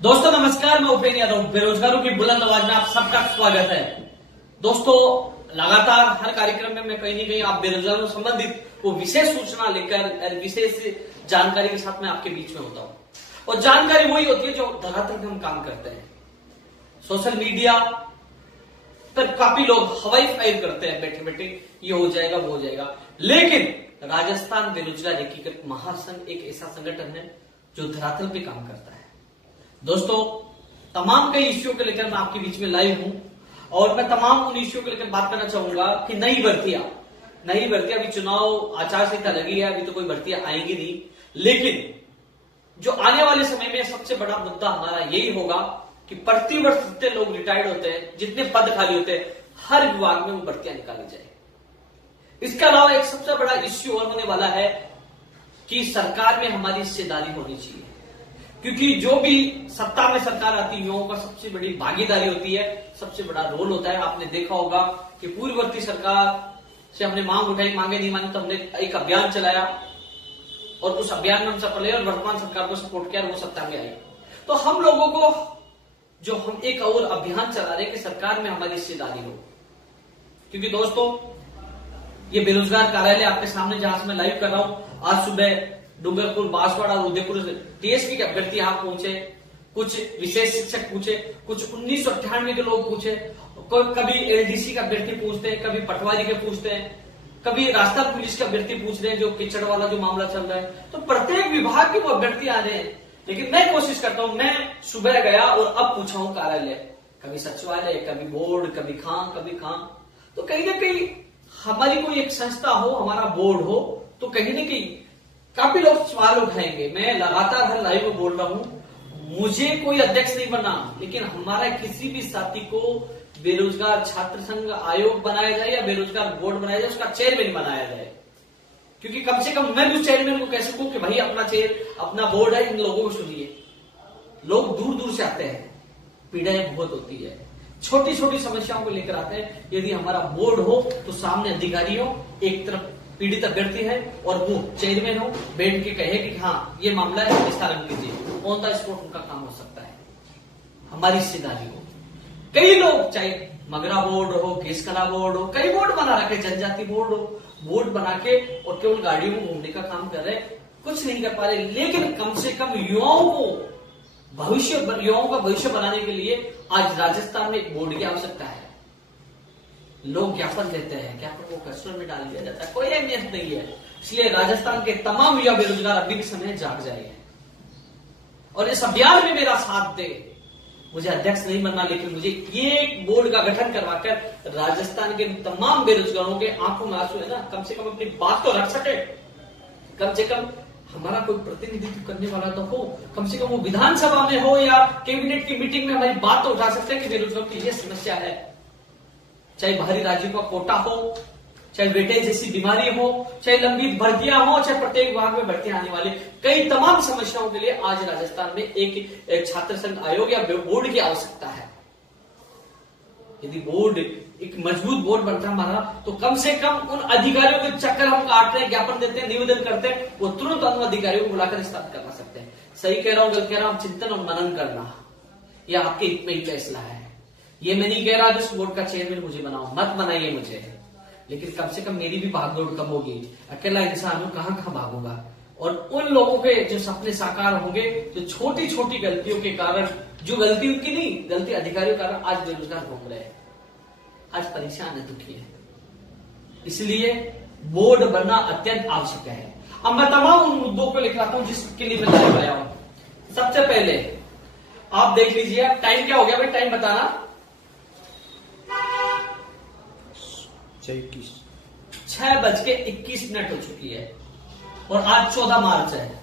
दोस्तों नमस्कार, मैं उपेंद्र यादव। बेरोजगारों की बुलंद आवाज में आप सबका स्वागत है। दोस्तों लगातार हर कार्यक्रम में मैं कहीं ना कहीं आप बेरोजगारों से संबंधित वो विशेष सूचना लेकर विशेष जानकारी के साथ मैं आपके बीच में होता हूँ। और जानकारी वही होती है जो धरातल पे हम काम करते हैं। सोशल मीडिया पर काफी लोग हवाई फायर करते हैं बैठे बैठे, ये हो जाएगा वो हो जाएगा, लेकिन राजस्थान बेरोजगार एकीकृत महासंघ एक ऐसा संगठन है जो धरातल पे काम करता है। दोस्तों तमाम कई इश्यूओं को लेकर मैं आपके बीच में लाइव हूं और मैं तमाम उन इश्यूओं को लेकर बात करना चाहूंगा कि नई भर्तियां अभी चुनाव आचार संहिता लगी है, अभी तो कोई भर्तियां आएंगी नहीं, लेकिन जो आने वाले समय में सबसे बड़ा मुद्दा हमारा यही होगा कि प्रतिवर्ष जितने लोग रिटायर्ड होते हैं, जितने पद खाली होते हैं, हर विभाग में वो भर्तियां निकाली जाए। इसके अलावा एक सबसे बड़ा इश्यू और होने वाला है कि सरकार में हमारी हिस्सेदारी होनी चाहिए, क्योंकि जो भी सत्ता में सरकार आती है युवाओं का सबसे बड़ी भागीदारी होती है, सबसे बड़ा रोल होता है। आपने देखा होगा कि पूर्ववर्ती सरकार से हमने मांग उठाई, मांगे नहीं मानी तो हमने एक अभियान चलाया और उस अभियान में हम सफल हुए और वर्तमान सरकार को सपोर्ट किया और वो सत्ता में आई। तो हम लोगों को जो हम एक और अभियान चला रहे हैं कि सरकार में हमारी हिस्सेदारी हो, क्योंकि दोस्तों ये बेरोजगार कार्यालय आपके सामने जहां से मैं लाइव कर रहा हूं, आज सुबह डूंगरपुर, बांसवाड़ा और उदयपुर टीएसपी के अभ्यर्थी यहां पहुंचे, कुछ विशेष शिक्षक पूछे, कुछ 1998 के लोग पूछे, कभी एलडीसी का अभ्यर्थी पूछते हैं, कभी पटवारी के पूछते हैं, कभी राजस्थान पुलिस के अभ्यर्थी पूछ रहे हैं, जो किचड़ वाला जो मामला चल रहा है। तो प्रत्येक विभाग के वो अभ्यर्थी आ रहे हैं, लेकिन मैं कोशिश करता हूं, मैं सुबह गया और अब पूछा हूं कार्यालय, कभी सचिवालय, कभी बोर्ड, कभी खां, तो कहीं ना कहीं हमारी कोई एक संस्था हो, हमारा बोर्ड हो, तो कहीं ना कहीं काफी लोग सवाल उठाएंगे। मैं लगातार हर लाइव में बोल रहा हूं, मुझे कोई अध्यक्ष नहीं बना, लेकिन हमारा किसी भी साथी को बेरोजगार छात्र संघ आयोग बनाया जाए या बेरोजगार बोर्ड बनाया जाए, उसका चेयरमैन बनाया जाए, क्योंकि कम से कम मैं उस चेयरमैन को कह सकूं कि भाई अपना बोर्ड है, इन लोगों को सुनिए। लोग दूर दूर से आते हैं, पीड़ाएं बहुत होती है, छोटी छोटी समस्याओं को लेकर आते हैं। यदि हमारा बोर्ड हो तो सामने अधिकारी हो, एक तरफ पीड़ित अभ्यर्थी है और वो चेयरमैन हो, बैठ के कहे कि हाँ ये मामला है, निस्तारण कीजिए, ऑन द स्पॉट उनका काम हो सकता है। हमारी हिस्सेदारी हो। कई लोग, चाहे मगरा बोर्ड हो, केसकला बोर्ड हो, कई बोर्ड बना रखे, जनजाति बोर्ड हो, बोर्ड बना के और केवल गाड़ियों में घूमने का काम कर रहे, कुछ नहीं कर पा रहे, लेकिन कम से कम युवाओं का भविष्य बनाने के लिए आज राजस्थान में एक बोर्ड की आवश्यकता है। लोग ज्ञापन देते हैं, ज्ञापन को कस्टमर में डाल दिया जाता है, कोई अहमियत नहीं है। इसलिए राजस्थान के तमाम युवा बेरोजगार अभी के समय जाग जाए और इस अभियान में मेरा साथ दे। मुझे अध्यक्ष नहीं बनना, लेकिन मुझे ये बोर्ड का गठन करवाकर राजस्थान के तमाम बेरोजगारों के आंखों में आंसू है ना, कम से कम अपनी बात तो रख सके, कम से कम हमारा कोई प्रतिनिधित्व करने वाला तो हो, कम से कम वो विधानसभा में हो या कैबिनेट की मीटिंग में हमारी बात तो उठा सकते हैं कि बेरोजगारों की ये समस्या है। चाहे बाहरी राज्यों का कोटा हो, चाहे वेटेज जैसी बीमारी हो, चाहे लंबित भर्तियां हो, चाहे प्रत्येक विभाग में भर्तियां आने वाली कई तमाम समस्याओं के लिए आज राजस्थान में एक छात्र संघ आयोग या बोर्ड की आवश्यकता है। यदि बोर्ड एक मजबूत बोर्ड बनता है हमारा, तो कम से कम उन अधिकारियों के चक्कर हम काटते हैं, ज्ञापन देते हैं, निवेदन करते हैं, वो तुरंत उन अधिकारियों को बुलाकर स्थापित करवा सकते हैं। सही कह रहा हूं, गलत कह रहा हूं, चिंतन और मनन करना यह आपके हित में ही फैसला है। ये मैं नहीं कह रहा जिस बोर्ड का चेयरमैन मुझे बनाओ, मत बनाइए मुझे, लेकिन कम से कम मेरी भी भागदौड़ कम होगी। अकेला इंसान हूं, कहां भागूंगा। और उन लोगों के जो सपने साकार होंगे, जो छोटी छोटी गलतियों के कारण, जो गलती उनकी नहीं, गलती अधिकारियों के कारण आज बेरोजगार घूम रहे हैं, आज परेशान है, दुखी है। इसलिए बोर्ड बनना अत्यंत आवश्यक है। अब मैं तमाम उन मुद्दों को लिखाता हूं जिसके लिए मैं लाइव आया हूं। सबसे पहले आप देख लीजिए, टाइम क्या हो गया भाई, टाइम बताना। 6:21 हो चुकी है और आज 14 मार्च है।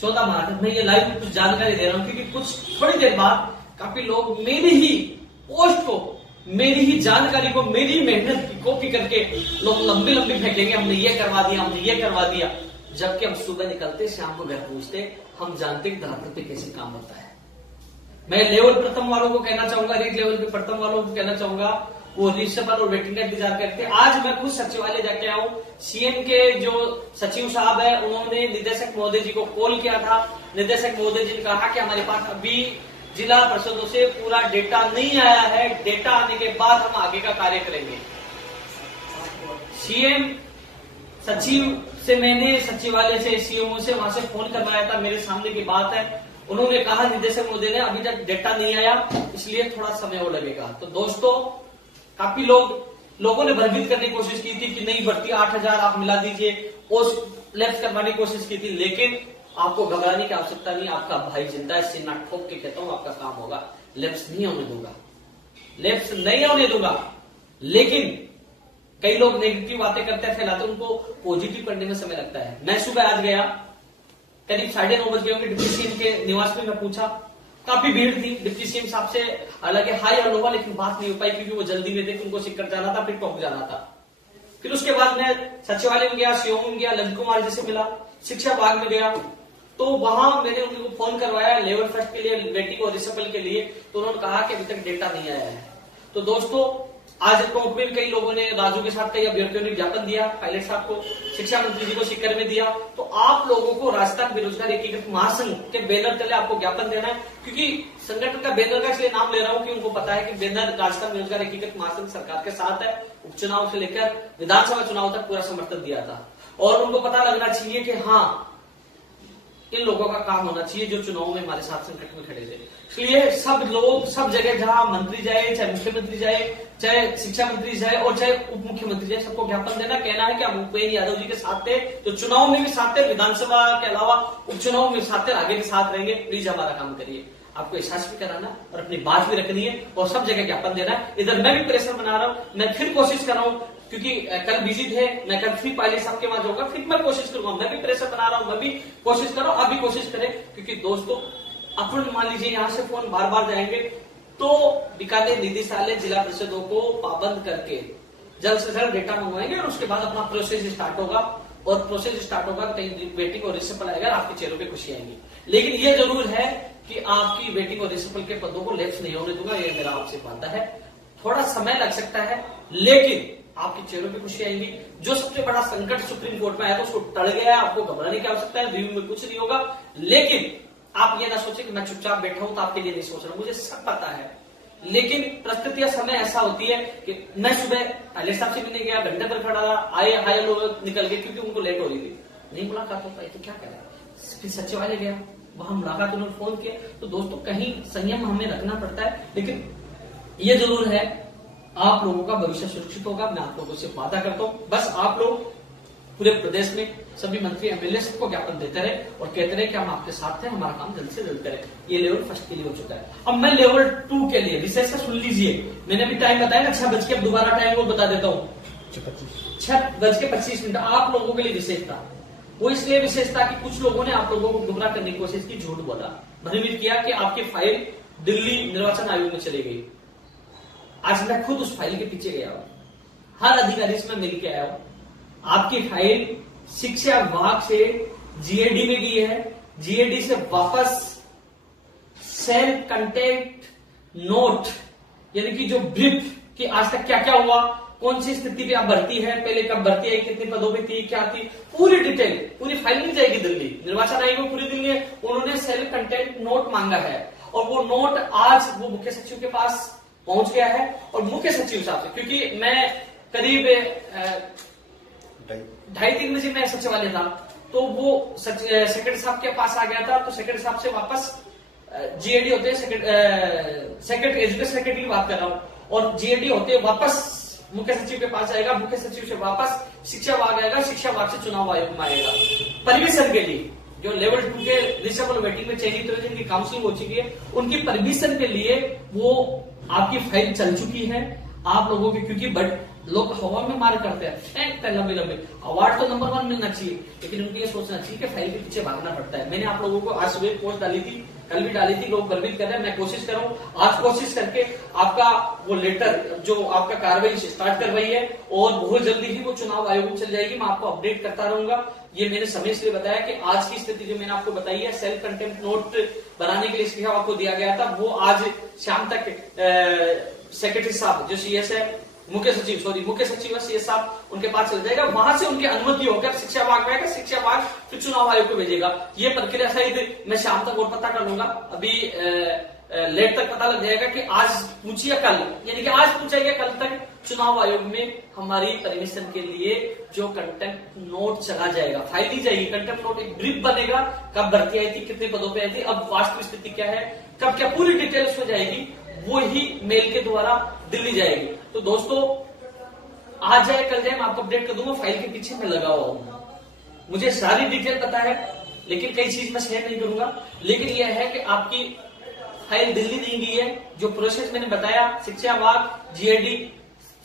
14 मार्च मैं ये लाइव कुछ जानकारी दे रहा हूं, क्योंकि कुछ थोड़ी देर बाद काफी लोग मेरी ही पोस्ट को, मेरी ही जानकारी को, मेरी मेहनत की कॉपी करके लोग लंबी फेंकेंगे, हमने ये करवा दिया, हमने ये करवा दिया, जबकि हम सुबह निकलते, शाम को घर पहुंचते, हम जानते धरातल पे कैसे काम होता है। मैं लेवल प्रथम वालों को कहना चाहूंगा, रीड लेवल पे प्रथम वालों को कहना चाहूंगा, वो रिसेबल और वेटिंग का इंतजार करते हैं। आज मैं खुद सचिवालय जाके आया हूँ। सीएम के जो सचिव साहब है उन्होंने निदेशक महोदय जी को कॉल किया था। निदेशक महोदय जी ने कहा कि हमारे पास अभी जिला परिषदों से पूरा डेटा नहीं आया है, डेटा आने के बाद हम आगे का कार्य करेंगे। सीएम सचिव से मैंने सचिवालय से सीएमओ से वहां से फोन करवाया था, मेरे सामने की बात है। उन्होंने कहा निदेशक महोदय ने अभी तक डेटा नहीं आया, इसलिए थोड़ा समय और लगेगा। तो दोस्तों काफी लोगों ने भयभीत करने की कोशिश की थी कि नहीं भर्ती 8,000 आप मिला दीजिए, और लैप्स करवाने की कोशिश की थी, लेकिन आपको घबराने की आवश्यकता नहीं। आपका भाई जिंदा है, सीना ठोक के कहता हूं आपका काम होगा। लैप्स नहीं होने दूंगा, लैप्स नहीं होने दूंगा। लेकिन कई लोग नेगेटिव बातें करते हैं, फैलाते, उनको पॉजिटिव करने में समय लगता है। मैं सुबह आज गया, करीब 9:30 बज गए होंगे, डिप्टी सीएम के निवास में मैं पूछा, काफी भीड़ थी। डिप्टी सीएम साहब से हालांकि हाई और लोहा, लेकिन बात नहीं हो पाई क्योंकि वो जल्दी में थे, उनको सिक्कर जाना था, फिर टॉप जाना था। फिर उसके बाद मैं सचिवालय में गया, सीओ में गया, ललित कुमार जी से मिला, शिक्षा विभाग में गया, तो वहां मैंने उनको फोन करवाया लेवल फर्स्ट के लिए, वेटिंग और रिसेबल के लिए। तो उन्होंने कहा कि अभी तक डेटा नहीं आया है। तो दोस्तों आज टोंक में भी कई लोगों ने राजू के साथ कई अभ्यर्थियों ने ज्ञापन दिया, पायलट साहब को, शिक्षा मंत्री जी को सीकर में दिया। तो आप लोगों को राजस्थान बेरोजगार एकीकृत महासंघ के बैनर तले आपको ज्ञापन देना है, क्योंकि संगठन का बैनर का इसलिए नाम ले रहा हूं कि उनको पता है कि बैनर राजस्थान बेरोजगार एकीकृत महासंघ सरकार के साथ है। उपचुनाव से लेकर विधानसभा चुनाव तक पूरा समर्थन दिया था, और उनको पता लगना चाहिए कि हाँ इन लोगों का काम होना चाहिए जो चुनाव में हमारे साथ संकट में खड़े थे। इसलिए सब लोग, सब जगह, जहां मंत्री जाए, चाहे मुख्यमंत्री जाए, चाहे शिक्षा मंत्री जाए और चाहे उप मुख्यमंत्री जाए, सबको ज्ञापन देना, कहना है कि हम भूपेन्द्र यादव जी के साथ थे, तो चुनाव में भी साथ थे, विधानसभा के अलावा उपचुनाव में साथ थे, आगे भी साथ रहेंगे। प्लीज हमारा काम करिए। आपको एहसास भी कराना और अपनी बात भी रखनी है, और सब जगह ज्ञापन देना है। इधर मैं भी प्रेशर बना रहा हूं, मैं फिर कोशिश कर रहा हूं, क्योंकि कल बिजी थे, मैं कल फिर पायलट साहब के वहां जाऊंगा, फिर मैं कोशिश करूंगा। मैं भी प्रेशर बना रहा हूं, मैं भी कोशिश कर रहा हूं, आप भी कोशिश करें, क्योंकि दोस्तों अपन मान लीजिए यहां से फोन बार बार जाएंगे तो बीकानेर निदेशालय जिला परिषदों को पाबंद करके जल्द से जल्द डेटा मंगवाएंगे, और उसके बाद अपना प्रोसेस स्टार्ट होगा। और प्रोसेस स्टार्ट होगा, कहीं वेटिंग और रिसेबल आएगा, आपके चेहरों पे खुशी आएंगी। लेकिन ये जरूर है कि आपकी वेटिंग और रिसेबल के पदों को लैप्स नहीं होने दूंगा, ये मेरा आपसे वादा है। थोड़ा समय लग सकता है, लेकिन आपके चेहरों पे खुशी आएंगी। जो सबसे बड़ा संकट सुप्रीम कोर्ट में आया था उसको टल गया है, आपको घबराने की आवश्यकता है, रिव्यू में कुछ नहीं होगा। लेकिन आप ये ना सोचे कि मैं चुपचाप बैठा हूं तो आपके लिए नहीं सोच रहा हूं, मुझे सब पता है। लेकिन परिस्थितियां समय ऐसा होती है कि मैं सुबह पायलट साहब से मिलने गया, घंटे पर खड़ा रहा, आए हाय लोग निकल गए क्योंकि उनको लेट हो रही थी, नहीं मुलाकात हो पाई, तो क्या करें। फिर सचिवालय गया, वहां मुलाकात, उन्होंने फोन किया। तो दोस्तों कहीं संयम हमें रखना पड़ता है, लेकिन ये जरूर है आप लोगों का भविष्य सुरक्षित होगा। मैं आप लोगों से वादा करता हूं, बस आप लोग पूरे प्रदेश में सभी मंत्री एमएलए सबको ज्ञापन देते रहे और कहते रहे कि हम आपके साथ हैं, हमारा काम जल्द से जल्द करें। ये लेवल फर्स्ट के लिए हो चुका है। अब मैं लेवल 2 के लिए विशेष सुन लीजिए, मैंने भी टाइम बताया ना 6 बज के, अब दोबारा टाइम वो बता देता हूँ, 6:25। आप लोगों के लिए विशेष था। वो इसलिए विशेष था कि कुछ लोगों ने आप लोगों को गुमराह करने की कोशिश की, झूठ बोला, भ्रमित किया कि आपकी फाइल दिल्ली निर्वाचन आयोग में चली गई। आज मैं खुद उस फाइल के पीछे गया हूं, हर अधिकारी से मैं मिल के आया हूं। आपकी फाइल शिक्षा विभाग से जीएडी में गई है, जीएडी से वापस सेल्फ कंटेंट नोट, यानी कि जो ब्रीफ कि आज तक क्या क्या हुआ, कौन सी स्थिति पे आप भर्ती है, पहले कब भर्ती आई, कितने पदों पे थी, क्या थी, पूरी डिटेल, पूरी फाइल मिल जाएगी दिल्ली निर्वाचन आयोग में। पूरी दिल्ली उन्होंने सेल्फ कंटेंट नोट मांगा है, और वो नोट आज वो मुख्य सचिव के पास पहुंच गया है। और मुख्य सचिव साहब से, क्योंकि मैं करीब 2:30-3 बजे मैं सचिवालय था, तो वो सेक्रेटरी साहब के पास आ गया था। तो सेक्रेटरी साहब से वापस जीएडी होते सेक्रेटरी एजुकेशन सेक्रेटरी की बात कर रहा हूं, और जीएडी होते वापस मुख्य सचिव के पास आएगा, मुख्य सचिव से वापस शिक्षा विभाग आएगा, शिक्षा विभाग से चुनाव आयोग में आएगा परमिशन के लिए। जो लेवल 2 के रिसेबल वेटिंग में चयनित हुए जिनकी काउंसलिंग हो चुकी है, उनकी परमिशन के लिए वो आपकी फाइल चल चुकी है। आप लोगों के, क्योंकि बट लोग हवा में मार करते हैं लंबे लंबे, अवार्ड तो नंबर 1 मिलना चाहिए, लेकिन उनको ये सोचना चाहिए कि फाइल के पीछे भागना पड़ता है। मैंने आप लोगों को आज सुबह पोस्ट डाली थी, कल भी डाली थी, लोग भ्रमित कर रहे हैं, मैं कोशिश कर रहा हूं आज कोशिश करके आपका वो लेटर जो आपका कार्रवाई स्टार्ट कर रही है, और बहुत जल्दी ही वो चुनाव आयोग में चल जाएगी। मैं आपको अपडेट करता रहूंगा। ये मैंने समय इसलिए बताया कि आज की स्थिति जो मैंने आपको बताई है, सेल्फ कंटेंट नोट बनाने के लिए इसलिए आपको दिया गया था, वो आज शाम तक सेक्रेटरी साहब जो सीएस है मुख्य सचिव सीएस साहब उनके पास चल जाएगा, वहां से उनकी अनुमति होकर शिक्षा विभाग में आएगा, शिक्षा विभाग फिर चुनाव आयोग को भेजेगा। ये प्रक्रिया शायद मैं शाम तक और पता कर लूंगा, अभी लेट तक पता लग जाएगा कि आज पूछिए कल, यानी कि आज पूछा गया कल तक चुनाव आयोग में हमारी परमिशन के लिए जो कंटेंट नोट चला जाएगा, फाइल दी जाएगी, कंटेंट नोट एक ब्रीफ बनेगा, कब भर्ती आई थी, कितने पदों पे आई थी, अब वास्तविक स्थिति क्या है, कब क्या पूरी डिटेल्स हो जाएगी, वो ही मेल के द्वारा दिल्ली जाएगी। तो दोस्तों आज जाए कल जाए मैं आपको अपडेट कर दूंगा, फाइल के पीछे मैं लगा हुआ हूं, मुझे सारी डिटेल पता है, लेकिन कई चीज मैं शेयर नहीं करूंगा। लेकिन यह है कि आपकी फाइल दिल्ली दी गई है, जो प्रोसेस मैंने बताया, शिक्षा विभाग, जीएडी,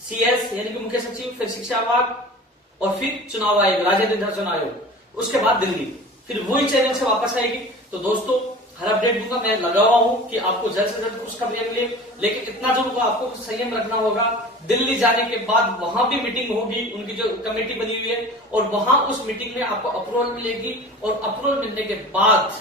सीएस यानी कि मुख्य सचिव, फिर शिक्षा विभाग और फिर चुनाव आयोग, राज्य निर्वाचन आयोग, उसके बाद दिल्ली, फिर वही चैनल से वापस आएगी। तो दोस्तों हर अपडेट दूंगा, मैं लगा हुआ हूं कि आपको जल्द से जल्द कुछ खबरें मिले, लेकिन इतना जरूर आपको संयम रखना होगा। दिल्ली जाने के बाद वहां भी मीटिंग होगी, उनकी जो कमेटी बनी हुई है, और वहां उस मीटिंग में आपको अप्रूवल मिलेगी, और अप्रूवल मिलने के बाद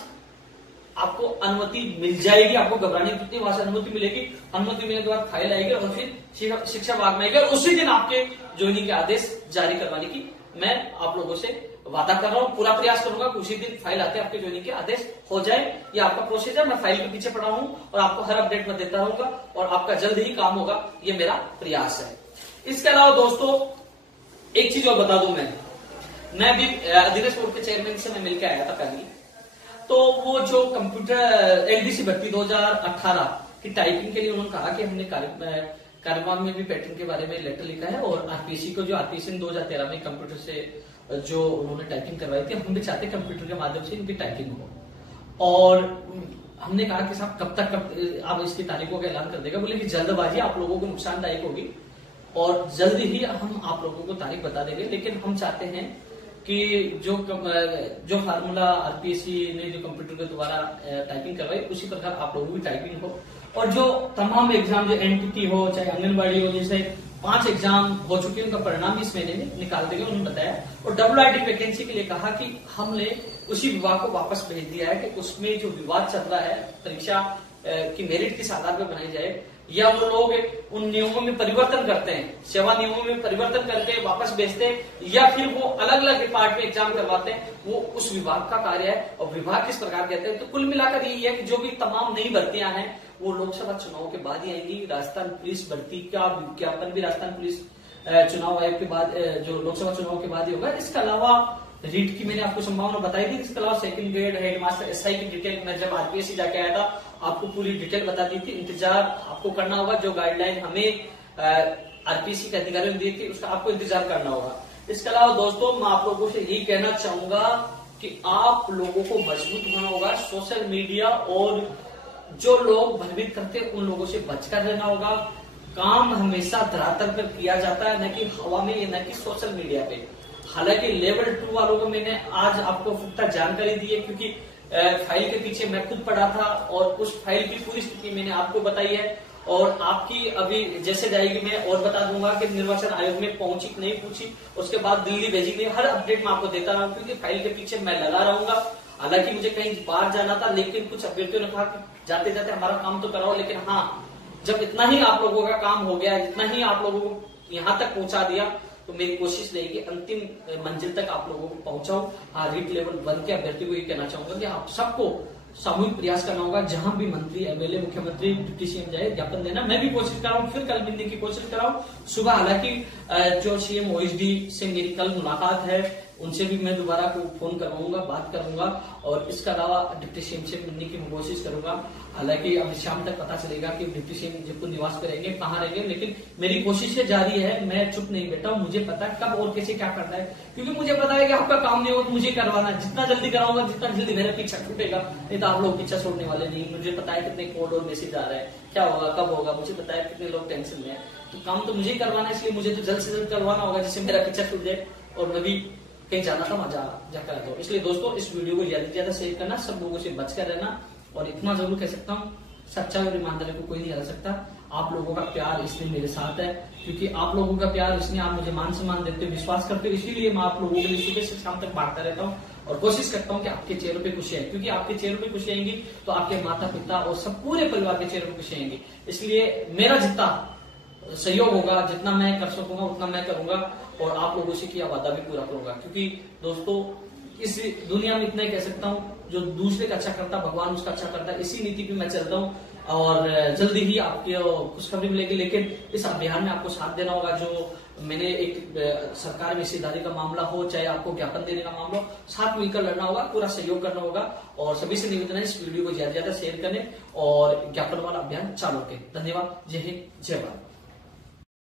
आपको अनुमति मिल जाएगी। आपको घबराने की कितनी वहां से अनुमति मिलेगी, अनुमति मिलने के बाद फाइल आएगी और फिर शिक्षा विभाग में आएगी, और उसी दिन आपके ज्वाइनिंग के आदेश जारी करवाने की मैं आप लोगों से वादा कर रहा हूं, पूरा प्रयास करूंगा कि उसी दिन फाइल आते आपके ज्वाइनिंग के आदेश हो जाए। ये आपका प्रोसेस है, मैं फाइल के पीछे पड़ा हूं और आपको हर अपडेट में देता रहूंगा, और आपका जल्द ही काम होगा, ये मेरा प्रयास है। इसके अलावा दोस्तों एक चीज और बता दूं, मैं भी अधीनस्थ बोर्ड के चेयरमैन से मैं मिलकर आया था पहले, तो वो जो कंप्यूटर एलडीसी भर्ती 2018 की टाइपिंग के लिए उन्होंने कहा कि हमने कार्यक्रम में भी पैटर्न के बारे में लेटर लिखा है, और आरपीएससी को जो आरपीएससी 2013 में कंप्यूटर से जो उन्होंने टाइपिंग करवाई थी, हम भी चाहते कंप्यूटर के माध्यम से इनकी टाइपिंग हो। और हमने कहा कि साहब कब आप इसकी तारीखों का ऐलान कर देगा, बोले कि जल्दबाजी आप लोगों को नुकसानदायक होगी, और जल्दी ही हम आप लोगों को तारीख बता देंगे, लेकिन हम चाहते हैं कि जो फार्मूला आरपीएससी ने जो कंप्यूटर के द्वारा टाइपिंग करवाई, उसी प्रकार आप लोगों की टाइपिंग हो, और जो तमाम एग्जाम जो एनटीटी हो चाहे आंगनबाड़ी हो, जैसे 5 एग्जाम हो चुके हैं, उनका परिणाम इस महीने में निकाल देंगे, उन्होंने बताया। और डब्ल्यूआईटी वैकेंसी के लिए कहा कि हमने उसी विभाग को वापस भेज दिया है कि उसमें जो विवाद चल रहा है परीक्षा की मेरिट किस आधार पर बनाई जाए, या वो लोग उन नियमों में परिवर्तन करते हैं, सेवा नियमों में परिवर्तन करके वापस भेजते हैं, या फिर वो अलग अलग डिपार्ट में एग्जाम करवाते हैं, वो उस विभाग का कार्य है, और विभाग किस प्रकार कहते हैं। तो कुल मिलाकर यही है कि जो भी तमाम नई भर्तियां हैं वो लोकसभा चुनाव के बाद ही आएंगी। राजस्थान पुलिस भर्ती का विज्ञापन भी राजस्थान पुलिस चुनाव आयोग के बाद, जो लोकसभा चुनाव के बाद ही होगा। इसके अलावा रीट की मैंने आपको संभावना बताई थी, इसके अलावा सेकंड ग्रेड हेडमास्टर एसआई की डिटेल मैं जब आरपीएससी जाके आया था आपको पूरी डिटेल बता दी थी। इंतजार आपको करना होगा, जो गाइडलाइन हमें आरपीएससी के अधिकारियों ने दी थी उसका आपको इंतजार करना होगा। इसके अलावा दोस्तों मैं आप लोगों से यही कहना चाहूंगा कि आप लोगों को मजबूत होना होगा, सोशल मीडिया और जो लोग भयभीत करते हैं उन लोगों से बचकर रहना होगा। काम हमेशा धरातल पर किया जाता है, न कि हवा में, न कि सोशल मीडिया पे। हालांकि लेवल 2 वालों को मैंने आज आपको पुख्ता जानकारी दी है, क्योंकि फाइल के पीछे मैं खुद पढ़ा था, और उस फाइल की पूरी स्थिति मैंने आपको बताई है, और आपकी अभी जैसे जाएगी मैं और बता दूंगा कि निर्वाचन आयोग में पहुंची कि नहीं पहुंची, उसके बाद दिल्ली भेजी गई, हर अपडेट मैं आपको देता रहा हूं, क्योंकि फाइल के पीछे मैं लगा रहूंगा। हालांकि मुझे कहीं बाहर जाना था, लेकिन कुछ अभ्यर्थियों ने कहा कि जाते जाते हमारा काम तो कराओ, लेकिन हाँ जब इतना ही आप लोगों का काम हो गया, इतना ही आप लोगों को यहाँ तक पहुंचा दिया, तो मेरी कोशिश रहेगी अंतिम मंजिल तक आप लोगों को पहुंचाऊं। हाँ, रीट लेवल 1 के अभ्यर्थी को ये कहना चाहूंगा कि आप सबको सामूहिक प्रयास करना होगा। जहां भी मंत्री, एमएलए, मुख्यमंत्री, डिप्टी सीएम जाए ज्ञापन देना। मैं भी कोशिश कर रहा हूँ, फिर कल मिलने की कोशिश कर रहा हूँ सुबह। हालांकि जो सीएम ओएसडी से मेरी कल मुलाकात है, उनसे भी मैं दोबारा को फोन करवाऊंगा, बात करूंगा, और इसके अलावा डिप्टी सीएम से मिलने की कोशिश करूंगा। हालांकि अब शाम तक पता चलेगा कि डिप्टी सीएम जयपुर निवास पे रहेंगे, कहाँ रहेंगे, लेकिन मेरी कोशिशें जारी है। मैं चुप नहीं बैठा हूं, मुझे पता है कब और कैसे क्या करना है, क्योंकि मुझे पता है कि आपका काम नहीं होगा तो मुझे करवाना है। जितना जल्दी कराऊंगा, जितना जल्दी मेरा पीछा छूटेगा, नहीं तो आप लोग पीछा छोड़ने वाले नहीं। मुझे पता है कितने कोड और मैसेज आ रहा है, क्या होगा, कब होगा, मुझे पता है कितने लोग टेंशन में है। तो काम तो मुझे करवाना है, इसलिए मुझे तो जल्द से जल्द करवाना होगा, जिससे मेरा पीछा छूट जाए और मैं भी कहीं जाना था, वहां जाकर आता हूँ। इसलिए दोस्तों इस वीडियो को ज्यादा से ज्यादा शेयर करना, सब लोगों से बचकर रहना, और इतना जरूर कह सकता हूँ सच्चाई और ईमानदारी को कोई नहीं हरा सकता। आप लोगों का प्यार इसलिए मेरे साथ है, क्योंकि आप लोगों का प्यार, इसलिए आप मुझे मान सम्मान देते हो, विश्वास करते हो, इसीलिए मैं आप लोगों के लिए सुबह से शाम तक बांटता रहता हूँ, और कोशिश करता हूँ कि आपके चेहरों पे खुशी आए, क्योंकि आपके चेहरों पे खुशी आएंगी तो आपके माता पिता और सब पूरे परिवार के चेहरों पे खुशी आएंगी। इसलिए मेरा जितना सहयोग होगा, जितना मैं कर सकूंगा उतना मैं करूंगा और आप लोगों से किया वादा भी पूरा करूंगा। क्योंकि दोस्तों इस दुनिया में इतना ही कह सकता हूँ, जो दूसरे का अच्छा करता भगवान उसका अच्छा करता है, इसी नीति पे मैं चलता हूँ और जल्दी ही आपकी खुशखबरी मिलेगी। लेकिन इस अभियान में आपको साथ देना होगा। जो मैंने एक सरकार में हिस्सेदारी का मामला हो, चाहे आपको ज्ञापन देने का मामला हो, साथ मिलकर लड़ना होगा, पूरा सहयोग करना होगा। और सभी से निवेदन है इस वीडियो को ज्यादा से ज्यादा शेयर करें और ज्ञापन वाला अभियान चालू करें। धन्यवाद। जय हिंद, जय भारत।